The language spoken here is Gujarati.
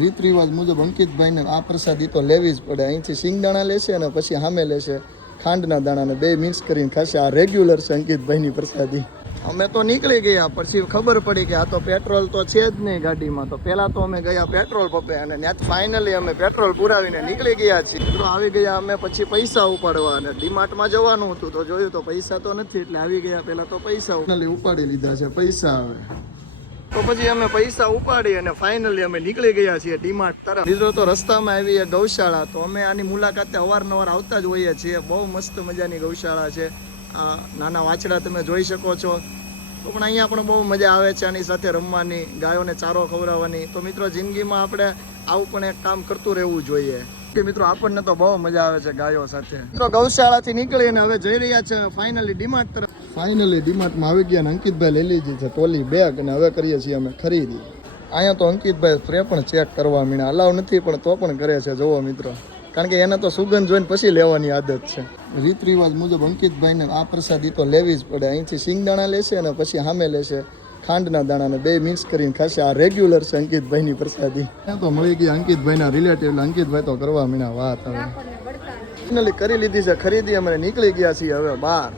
રીત રિવાજ મુજબ અંકિતભાઈને આ પ્રસાદી તો લેવી જ પડે. અહીંથી સિંગદાણા લેશે અને પછી સામે લેશે ખાંડના દાણાને, બે મિક્સ કરીને ખાશે. આ રેગ્યુલર છે અંકિતભાઈની પ્રસાદી. અમે તો નીકળી ગયા, પછી ખબર પડી કે આ તો પેટ્રોલ તો છે જ નહીં ગાડીમાં. તો પહેલાં તો અમે ગયા પેટ્રોલ પંપે અને ત્યાંથી ફાઇનલી અમે પેટ્રોલ પુરાવીને નીકળી ગયા છીએ. મિત્રો આવી ગયા અમે પછી પૈસા ઉપાડવા, અને ડીમાર્ટમાં જવાનું હતું તો જોયું તો પૈસા તો નથી, એટલે આવી ગયા પહેલાં તો પૈસા ઉપાડી લીધા છે પૈસા. હવે તો પછી અમે પૈસા ઉપાડી અને ફાઇનલી અમે નીકળી ગયા છીએ ડીમાર્ટ તરફ. મિત્રો તો રસ્તામાં આવી એક ગૌશાળા, તો અમે આની મુલાકાતે અવારનવાર આવતા જ હોઈએ છીએ. બહુ મસ્ત મજાની ગૌશાળા છે. આ નાના વાછડા તમે જોઈ શકો છો. તો પણ અહીંયા પણ બહુ મજા આવે છે આની સાથે રમવાની, ગાયોને ચારો ખવડાવવાની. તો મિત્રો જિંદગીમાં આપણે આવું પણ એક કામ કરતું રહેવું જોઈએ. મિત્રો આપણને તો બહુ મજા આવે છે ગાયો સાથે. મિત્રો ગૌશાળાથી નીકળીને હવે જઈ રહ્યા છે ફાઇનલી ડીમાર્ટ તરફ. ફાઇનલી ડીમાર્ટમાં આવી ગયા અને અંકિતભાઈ લઈ લીધી છે ટોલી બેગ, અને હવે કરીએ છીએ અમે ખરીદી. અહીંયા તો અંકિતભાઈ સ્પ્રે પણ ચેક કરવા મીણા. અલાવ નથી પણ તો પણ કરે છે, જોવો મિત્રો. કારણ કે એને તો સુગંધ જોઈને પછી લેવાની આદત છે. રીત રિવાજ મુજબ અંકિતભાઈને આ પ્રસાદી તો લેવી જ પડે. અહીંથી સિંગદાણા લેશે અને પછી સામે લેશે ખાંડના દાણાને, બે મિક્સ કરીને ખાશે. આ રેગ્યુલર છે અંકિતભાઈની પ્રસાદી. ત્યાં તો મળી ગઈ અંકિતભાઈના રિલેટિવ, એટલે અંકિતભાઈ તો કરવા મીણા વાત. હવે ફાઇનલી કરી લીધી છે ખરીદી, અમે નીકળી ગયા છીએ હવે બહાર.